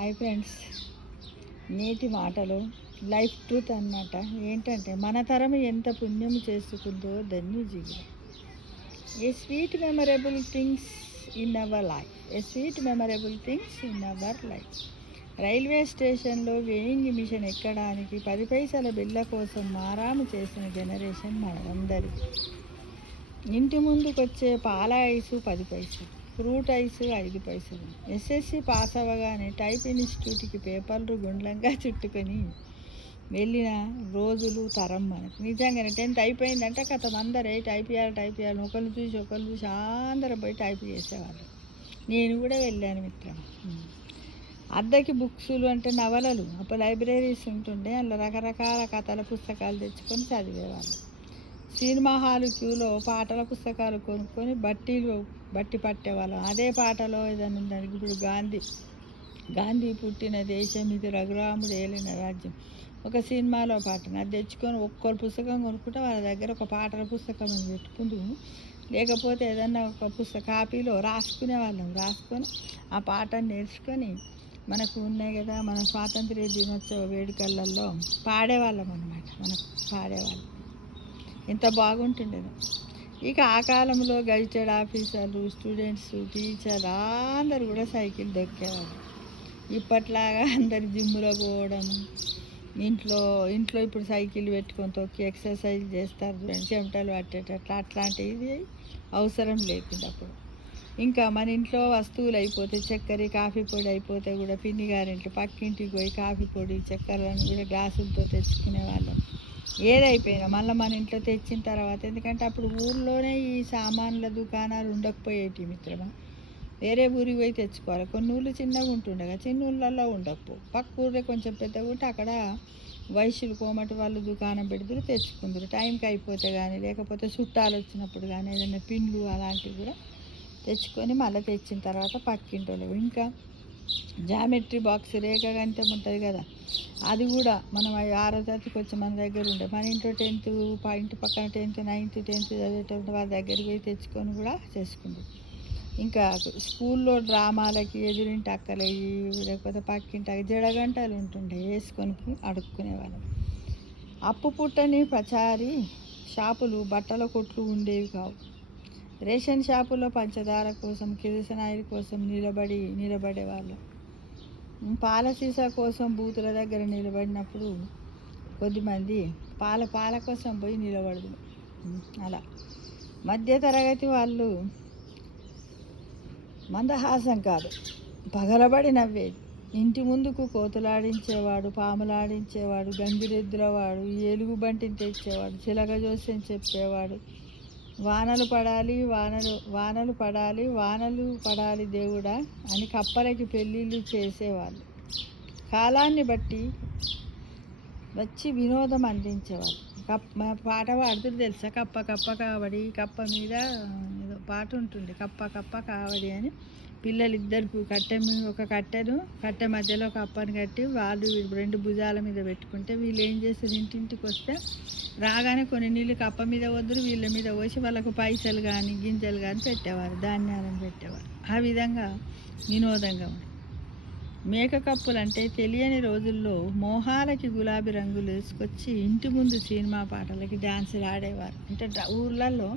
Hi friends, నేటి మాటలు life truth అన్నమాట. ఏంటంటే మన తరం ఎంత పుణ్యం చేసుకుందో ధన్యజీవులు. A sweet memorable things in our life, railway స్టేషన్లో వేయింగ్ మిషన్ ఎక్కడానికి 10 పైసల బిళ్ళ కోసం మారాము చేసిన జనరేషన్ మనదందరిది. ఇంటి ముందుకొచ్చే పాల ఐసు 10 పైసలు, ఫ్రూట్ ఐసు 5 పైసలు. ఎస్ఎస్సి పాస్ అవ్వగానే టైప్ ఇన్స్టిట్యూట్కి పేపర్లు గుండ్లంగా చుట్టుకొని వెళ్ళిన రోజులు తరం మనకు. నిజంగానే 10th అయిపోయిందంటే కథ అందరే టైప్ చేయాలి ఒకళ్ళు చూసి అందరం పోయి టైప్ చేసేవాళ్ళు. నేను కూడా వెళ్ళాను మిత్రమా. అద్దెకి బుక్సులు అంటే నవలలు, అప్పుడు లైబ్రరీస్ ఉంటుండే, అందులో రకరకాల కథల పుస్తకాలు తెచ్చుకొని చదివేవాళ్ళు. సినిమా హాలు క్యూలో పాటల పుస్తకాలు కొనుక్కొని బట్టి పట్టేవాళ్ళం. అదే పాటలో ఏదైనా ఉందని, ఇప్పుడు గాంధీ పుట్టిన దేశం ఇది, రఘురాముడు ఏలిన రాజ్యం, ఒక సినిమాలో పాటను అది తెచ్చుకొని ఒక్కరు పుస్తకం కొనుక్కుంటే వాళ్ళ దగ్గర ఒక పాటల పుస్తకం అని పెట్టుకుంటూ, లేకపోతే ఏదన్నా ఒక కాపీలో రాసుకొని ఆ పాటను నేర్చుకొని మనకు ఉన్నాయి కదా, మన స్వాతంత్ర్య దినోత్సవ వేడుకలలో పాడేవాళ్ళం అన్నమాట. పాడేవాళ్ళం, ఎంత బాగుంటుండేది. ఇక ఆ కాలంలో గజిటెడ్ ఆఫీసర్లు, స్టూడెంట్స్, టీచర్ అందరు కూడా సైకిల్ దొక్కేవాళ్ళు. ఇప్పట్లాగా అందరు జిమ్లో పోవడం, ఇంట్లో ఇప్పుడు సైకిల్ పెట్టుకొని తొక్కి ఎక్సర్సైజ్ చేస్తారు చూడండి, చెమటలు పట్టేటట్లు. అట్లాంటిది అవసరం లేకుండా అప్పుడు. ఇంకా మన ఇంట్లో వస్తువులు అయిపోతే, చక్కెర కాఫీ పొడి అయిపోతే కూడా పిన్ని గారింట్లో పక్కింటికి పోయి కాఫీ పొడి చక్కెరలను కూడా గ్లాసులతో తెచ్చుకునే వాళ్ళం. ఏదైపోయినా మళ్ళీ మన ఇంట్లో తెచ్చిన తర్వాత, ఎందుకంటే అప్పుడు ఊర్లోనే ఈ సామాన్ల దుకాణాలు ఉండకపోయేటి మిత్రమా. వేరే ఊరికి పోయి తెచ్చుకోవాలి. కొన్ని ఊళ్ళు చిన్నగా ఉంటుండగా, చిన్న ఊళ్ళల్లో ఉండకపో, పక్క ఊళ్ళో కొంచెం పెద్దగా ఉంటే అక్కడ వయసులు కోమటి వాళ్ళు దుకాణం పెడుతురు, తెచ్చుకుందరు. టైంకి అయిపోతే కానీ, లేకపోతే చుట్టాలు వచ్చినప్పుడు కానీ ఏదైనా పిండ్లు అలాంటివి కూడా తెచ్చుకొని మళ్ళీ తెచ్చిన తర్వాత పక్కింటోళ్ళు. ఇంకా జామెట్రీ బాక్స్ రేఖ గణితం ఉంటుంది కదా, అది కూడా మనం 6వ తరగతికి వచ్చి మన దగ్గర ఉండే, మన ఇంట్లో 10th ఇంటి పక్కన 10th 9th 10th చదివేటప్పుడు వాళ్ళ దగ్గరికి పోయి తెచ్చుకొని కూడా చేసుకుంది. ఇంకా స్కూల్లో డ్రామాలకి ఎదురింటి అక్కలయ్యి, లేకపోతే పక్కింటి జడగంటలు ఉంటుండే, వేసుకొని అడుక్కునేవాళ్ళం. అప్పు పుట్టని పచారీ షాపులు, బట్టల కొట్లు ఉండేవి కావు. రేషన్ షాపులో పంచదార కోసం, కిరసనాయిల కోసం నిలబడేవాళ్ళు. పాల సీసా కోసం బూతుల దగ్గర నిలబడినప్పుడు కొద్దిమంది పాల కోసం పోయి నిలబడదు. అలా మధ్యతరగతి వాళ్ళు మందహాసం కాదు, పగలబడి నవ్వేది. ఇంటి ముందుకు కోతులాడించేవాడు, పాములాడించేవాడు, గంగిరెద్దులవాడు, ఏలుగు బంటిని తెచ్చేవాడు, చిలక జోస్యం చెప్పేవాడు, వానలు పడాలి దేవుడా అని కప్పలకి పెళ్ళిళ్ళు చేసేవాళ్ళు. కాలాన్ని బట్టి వచ్చి వినోదం అందించేవాళ్ళు. పాట పాడుతురు తెలుసా, కప్ప కావడి, కప్ప మీద ఏదో పాట ఉంటుంది, కప్ప కావడి అని. పిల్లలిద్దరు ఒక కట్టె మధ్యలో ఒక కప్పని కట్టి వాళ్ళు 2 భుజాల మీద పెట్టుకుంటే, వీళ్ళు ఏం చేస్తారు, ఇంటింటికి వస్తే రాగానే కొన్ని నీళ్ళు కప్ప మీద వద్దురు, వీళ్ళ మీద పోసి వాళ్ళకు పైసలు కానీ గింజలు కానీ పెట్టేవారు, ధాన్యాలను పెట్టేవారు. ఆ విధంగా వినోదంగా ఉంది. మేక కప్పులు అంటే తెలియని రోజుల్లో మోహాలకి గులాబీ రంగులు వేసుకొచ్చి ఇంటి ముందు సినిమా పాటలకి డ్యాన్సులు ఆడేవారు. అంటే ఊర్లలో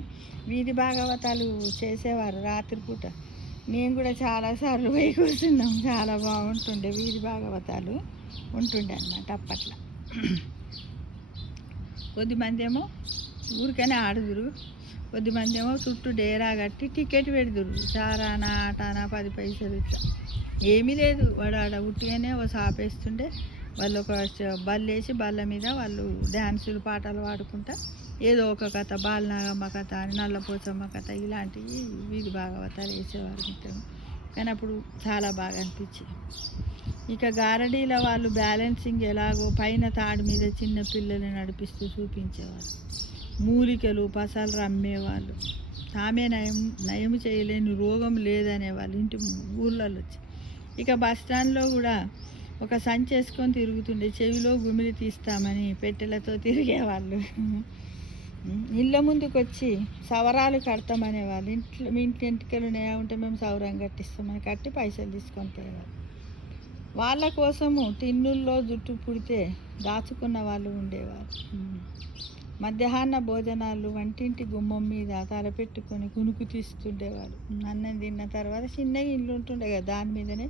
వీధి భాగవతాలు చేసేవారు రాత్రిపూట. నేను కూడా చాలాసార్లు పోయి కూర్చున్నాం, చాలా బాగుంటుండే. వీధి భాగవతాలు ఉంటుండే అన్నమాట అప్పట్లో. కొద్దిమంది ఏమో ఊరికనే ఆడుదురు, కొద్దిమంది ఏమో చుట్టూ డేరా కట్టి టికెట్ పెడుదురు. చారానా ఆటానా 10 పైసలు ఇట్లా. ఏమీ లేదు, వాడు ఆడ ఉట్టిగానే ఒక సాపేస్తుండే, వాళ్ళు ఒక బల్లేసి బల్ల మీద వాళ్ళు డ్యాన్సులు పాటలు పాడుకుంటా ఏదో ఒక కథ, బాలనాగమ్మ కథ అని, నల్లపోచమ్మ కథ, ఇలాంటివి వీధి భాగవతాలు వేసేవారు మిత్రం. కానీ అప్పుడు చాలా బాగా అనిపించింది. ఇక గారడీల వాళ్ళు బ్యాలెన్సింగ్ ఎలాగో పైన తాడు మీద చిన్న పిల్లల్ని నడిపిస్తూ చూపించేవారు. మూలికలు పసలు అమ్మేవాళ్ళు. ఆమె నయం చేయలేని రోగం లేదనేవాళ్ళు ఇంటి ఊళ్ళలో వచ్చి. ఇక బస్ స్టాండ్లో కూడా ఒక సంచి వేసుకొని తిరుగుతుండే, చెవిలో గుమిలి తీస్తామని పెట్టెలతో తిరిగేవాళ్ళు. ఇళ్ళ ముందుకు వచ్చి సవరాలు కడతామనేవాళ్ళు. మీ ఇంటి ఎంటికలు ఉంటే మేము సౌరం కట్టిస్తామని కట్టి పైసలు తీసుకొని పోయేవాళ్ళు. వాళ్ళ కోసము టిన్నుల్లో జుట్టు పుడితే దాచుకున్న వాళ్ళు ఉండేవారు. మధ్యాహ్న భోజనాలు వంటింటి గుమ్మం మీద తలపెట్టుకొని కునుకు తీస్తుండేవారు. అన్నం తిన్న తర్వాత చిన్నగా ఇల్లు ఉంటుండే కదా, దాని మీదనే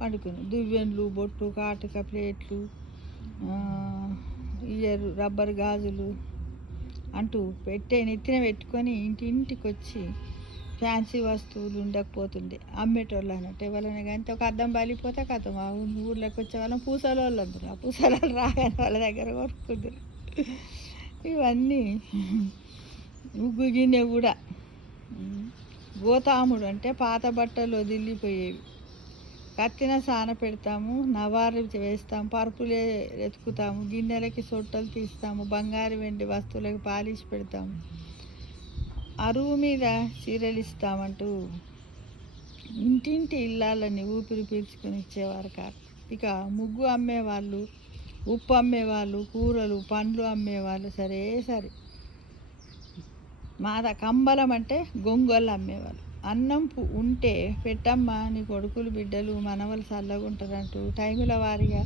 పండుకుని దువ్వెన్లు, బొట్టు, కాటుక, ప్లేట్లు, ఇయర్, రబ్బర్ గాజులు అంటూ నెత్తిన పెట్టుకొని ఇంటింటికి వచ్చి ఫ్యాన్సీ వస్తువులు ఉండకపోతుండే అమ్మేటోళ్ళు అన్నట్టు. ఎవరైనా కానీ ఒక అద్దం బలిపోతే కథం ఆ ఊర్లోకి వచ్చే వాళ్ళం పూసల వాళ్ళు అందరు. ఆ పూసల వాళ్ళు రాగానే వాళ్ళ దగ్గర కొనుక్కుందరు. ఇవన్నీ ఉగ్గు గిన్నె కూడా. గోతాముడు అంటే పాత బట్టలు వదిలిపోయేవి. కత్తిన సాన పెడతాము, నవారు వేస్తాము, పరుపులే ఎతుకుతాము, గిన్నెలకి సొట్టలు తీస్తాము, బంగారు వెండి వస్తువులకి పాలిష్ పెడతాము, అరువు మీద చీరలు ఇస్తామంటూ ఇంటింటి ఇళ్ళని ఊపిరి పీల్చుకొని ఇచ్చేవారు కాదు. ఇక ముగ్గు అమ్మేవాళ్ళు, ఉప్పు అమ్మేవాళ్ళు, కూరలు పండ్లు అమ్మేవాళ్ళు. సరే కంబలం అంటే గొంగళ్ళు అమ్మేవాళ్ళు. అన్నం ఉంటే పెట్టమ్మా, నీ కొడుకులు బిడ్డలు మనవలు చల్లగా ఉంటారంటూ టైముల వారీగా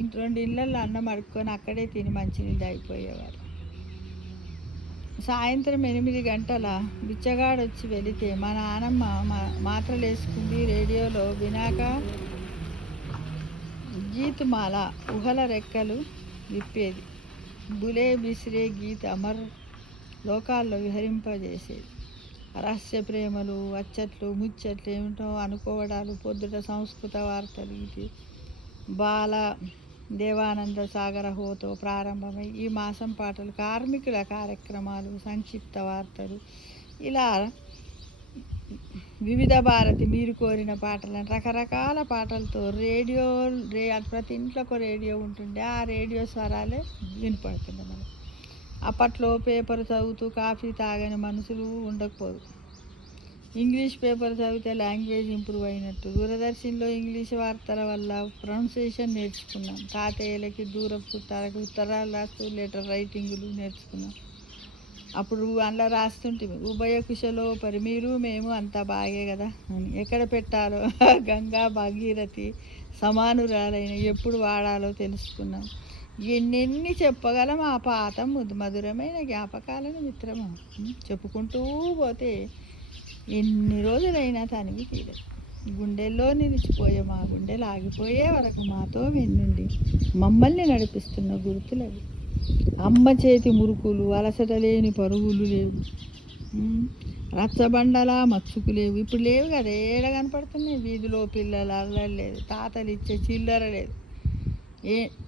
2 ఇళ్ళల్లో అన్నం అడుక్కొని అక్కడే తిని మంచినీళ్ళు అయిపోయేవారు. సాయంత్రం 8 గంటల బిచ్చగాడొచ్చి వెళితే మా నాన్నమ్మ మాత్రలు వేసుకుంది. రేడియోలో వినాక గీతుమాల ఊహల రెక్కలు విప్పేది. బులే బిసిరే గీత్ అమర్ లోకాల్లో విహరింపజేసేది. రహస్య ప్రేమలు, అచ్చట్లు, ముచ్చట్లు, ఏమిటో అనుకోవడాలు, పొద్దుట సంస్కృత వార్తలు, ఇది బాల దేవానంద సాగర హోతో ప్రారంభమై ఈ మాసం పాటలు, కార్మికుల కార్యక్రమాలు, సంక్షిప్త వార్తలు, ఇలా వివిధ భారతి, మీరు కోరిన పాటలను రకరకాల పాటలతో ప్రతి ఇంట్లో ఒక రేడియో ఉంటుండే. ఆ రేడియో స్వరాలే వినపడుతుండే మనకు. అప్పట్లో పేపర్ చదువుతూ కాఫీ తాగని మనుషులు ఉండకపోదు. ఇంగ్లీష్ పేపర్ చదివితే లాంగ్వేజ్ ఇంప్రూవ్ అయినట్టు. దూరదర్శన్లో ఇంగ్లీష్ వార్తల వల్ల ప్రొనౌన్సియేషన్ నేర్చుకున్నాం. తాతయ్యలకి, దూరపు చుట్టాలకు ఉత్తరాలు రాస్తూ లెటర్ రైటింగులు నేర్చుకున్నాం. అప్పుడు అందులో రాస్తుంటే ఉభయ కుశలో పరి, మీరు మేము అంతా బాగే కదా అని. ఎక్కడ పెట్టాలో గంగా భాగీరథి సమానురాలైన ఎప్పుడు వాడాలో తెలుసుకున్నాం. ఎన్నెన్ని చెప్పగలం ఆ పాత మధురమైన జ్ఞాపకాలను మిత్రమా. చెప్పుకుంటూ పోతే ఎన్ని రోజులైనా తనివి తీరదు. గుండెల్లో నిలిచిపోయే మా గుండెలు ఆగిపోయే వరకు మాతో వెన్నుండి మమ్మల్ని నడిపిస్తున్న గుర్తులవి. అమ్మ చేతి మురుకులు, అలసట లేని పరుగులు లేవు, రచ్చబండలా మచ్చుకు లేవు. ఇప్పుడు లేవు కదా, ఏడ కనపడుతున్నాయి. వీధిలో పిల్లలు అల్లరి లేదు, తాతలు ఇచ్చే చిల్లర లేదు.